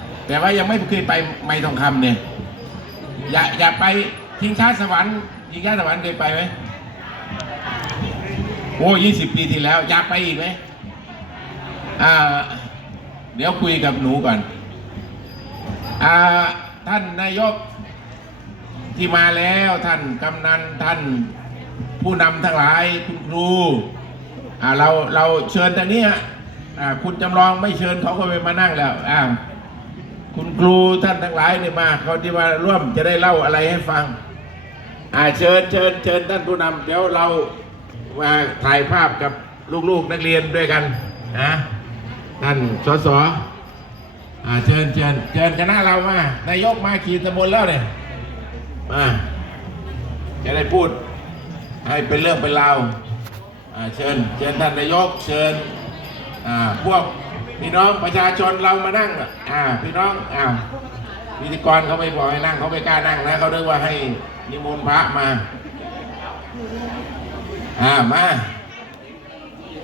ำแต่ว่ายังไม่เคยไปไม้ทองคำเนี่ยอยากอยากไปชิงช้าสวรรค์ชิงช้าสวรรค์เคยไปไหมโอ้ยี่สิบปีที่แล้ว อยากไปอีกไหมอ่า เดี๋ยวคุยกับหนูก่อน อ่า ท่านนายกที่มาแล้วท่านกำนันท่านผู้นำทั้งหลายคุณครูอ่าเราเราเชิญทางนี้อ่าคุณจำลองไม่เชิญเขาก็ไปมานั่งแล้วอ่า คุณครูท่านทั้งหลายเนี่ยมาเขาที่มาร่วมจะได้เล่าอะไรให้ฟัง อ่าเชิญเชิญเชิญท่านผู้นำเดี๋ยวเรามาถ่ายภาพกับลูกๆนักเรียนด้วยกันนะท่านสสอ่าเชิญเชิญเชิญคณะเรามานายกมาขี่ตำบลแล้วเนี่ยมาจะได้พูดให้เป็นเรื่องเป็นราวอ่าเชิญเชิญท่านนายกเชิญอ่าพวก พี่น้องประชาชนเรามานั่งอ่าพี่น้องอ่าพิธีกรเขาไม่บอกให้นั่งเขาไม่กล้านั่งนะเขาเรียกว่าให้นิมนต์พระมาอ่ามา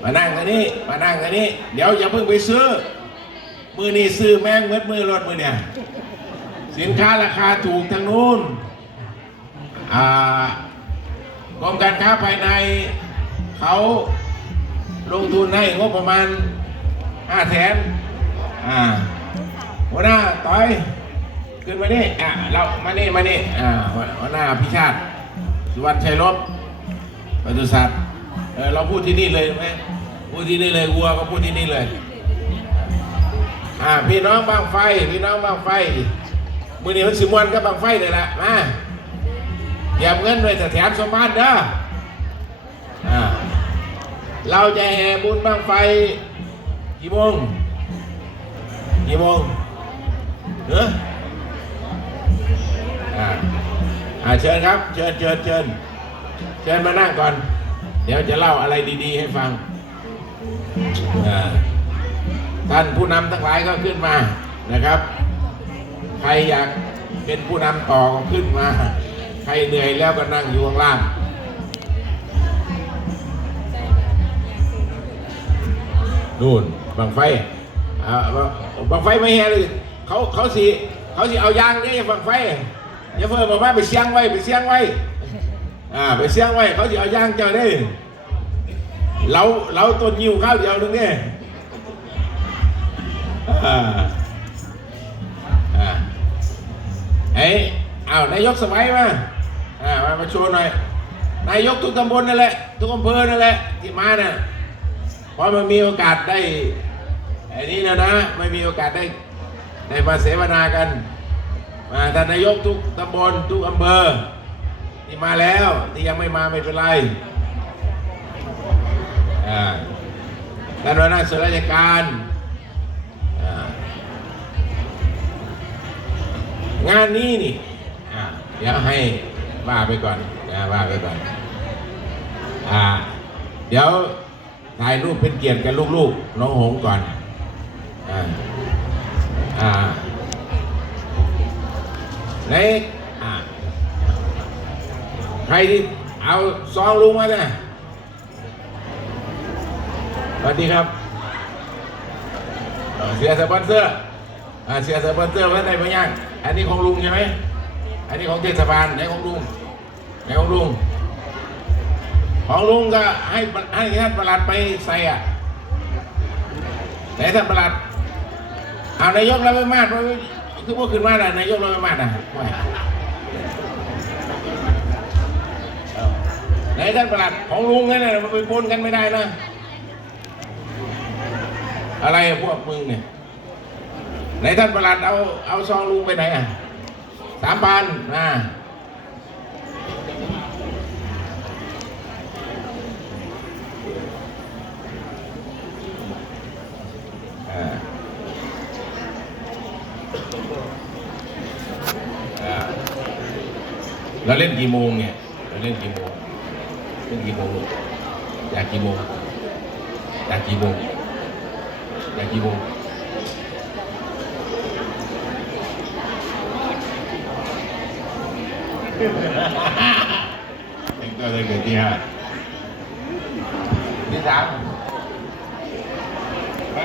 มานั่งกันนี้มานั่งกันนี้เดี๋ยวอย่าเพิ่งไปซื้อ มือนี้ซื้อแม่งเมืดมือรถมือเนี่ย สินค้าราคาถูกทางนู้นอ่ากรมการค้าภายในเขาลงทุนให้งบประมาณ ห้าแสนอ่าหัวหน้าต้อยขึ้นมานี่อะเรามานี่มานี่อ่าหัวหน้าพิชาติ สุวรรณชัยลบปศุสัตว์เออเราพูดที่นี่เลยไหมพูดที่นี่เลยวัวก็พูดที่นี่เลยอ่าพี่น้องบางไฟพี่น้องบางไฟมือนี้มันสิมวนกับางไฟเลยละมาเตรียมเงินไว้แต่แถมสมบัติเด้ออ่าเราจะแห่บุญบางไฟ กี่โมงกี่โมงเอออ่าอ่าเชิญครับ เชิญเชิญเชิญเชิญมานั่งก่อน เดี๋ยวจะเล่าอะไรดีๆ ให้ฟังอ่าท่านผู้นำทั้งหลายก็ขึ้นมานะครับ ใครอยากเป็นผู้นำต่อก็ขึ้นมา ใครเหนื่อยแล้วก็นั่งอยู่ข้างล่างนู่น บังไฟอ่าบังไฟไม่แห่เลยเขาเขาสิเขาสิเอายางนี่บังไฟอย่าเพิ่มบอกว่าไปเสียงไว้ไปเสียงไว้อ่าไปเสียงไว้เขาสิเอายางเจ้าได้เราเราต้นยิวข้าวเดียวนึงเนี่ยอ่าอ่าเอ้ยเอานายกสมัยมาอ่ามามาโชว์หน่อยนายกทุกตำบลนั่นแหละ ทุกอำเภอนั่นแหละที่มาน่ะเพราะมันมีโอกาสได้ อ้นี่นะนะไม่มีโอกาสได้ได้มาเสวนากันมาท่านนายกทุกตำบลทุกอำเภอที่มาแล้วที่ยังไม่มาไม่เป็นไรอ่าท่านหัวหน้าส่วนราชการอ่างานนี้นี่อ่าเดี๋ยวให้ว่าไปก่อนนะว่าไปก่อนอ่าเดี๋ยวถ่ายรูปเป็นเกียรติกับลูกๆ น้องหงก่อน ไหนอ่าใครที่เอาซองลุงมาเนี่ยสวัสดีครับเอ่อเสียสปอนเซอร์อ่าเสียสปอนเซอร์ไว้ในพยังอันนี้ของลุงใช่ไหมอันนี้ของเทศบาลไหนของลุงไหนของลุง ของลุงก็ให้ให้ท่านประหลัดไปใส่อะไหนท่านประหลัดเอานายกเราไม่มาดว่า คือพวกขึ้นมาแล้วนายกเราไม่มาอะว่าเอาไหนท่านประหลัดของลุงนั่นน่ะมันไปปนกันไม่ได้นะ อะไรพวกมึงเนี่ยไหนท่านประหลัดเอาเอาซองลุงไปไหนอะสามพันนะ เราเล่นกี่โมงเนี่ยเราเล่นกี่โมงเล่นกี่โมงอยากกี่โมงอยากกี่โมงอยากกี่โมงแต่งตัวเลยเกิดที่ห้าที่สามไป